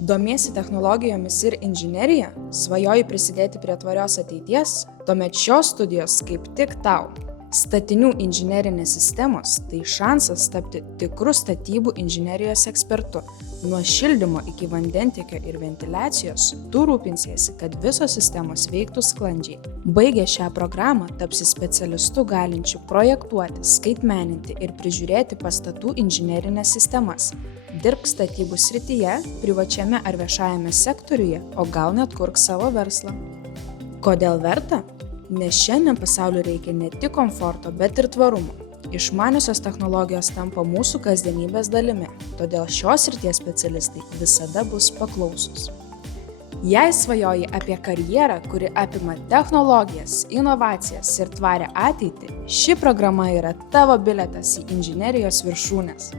Domiesi technologijomis ir inžinerija, svajoji prisidėti prie tvarios ateities, tuomet šios studijos kaip tik tau. Statinių inžinerinės sistemos – tai šansas tapti tikru statybų inžinerijos ekspertu. Nuo šildymo iki vandentiekio ir ventiliacijos tu rūpinsiesi, kad visos sistemos veiktų sklandžiai. Baigę šią programą tapsi specialistu galinčiu projektuoti, skaitmeninti ir prižiūrėti pastatų inžinerinės sistemas. Dirbk statybų srityje, privačiame ar viešajame sektoriuje, o gal net kurk savo verslą. Kodėl verta? Nes šiandien pasauliu reikia ne tik komforto, bet ir tvarumo. Išmaniosios technologijos tampa mūsų kasdienybės dalimi, todėl šios srities specialistai visada bus paklausūs. Jei svajoji apie karjerą, kuri apima technologijas, inovacijas ir tvarią ateitį, ši programa yra tavo bilietas į inžinerijos viršūnes.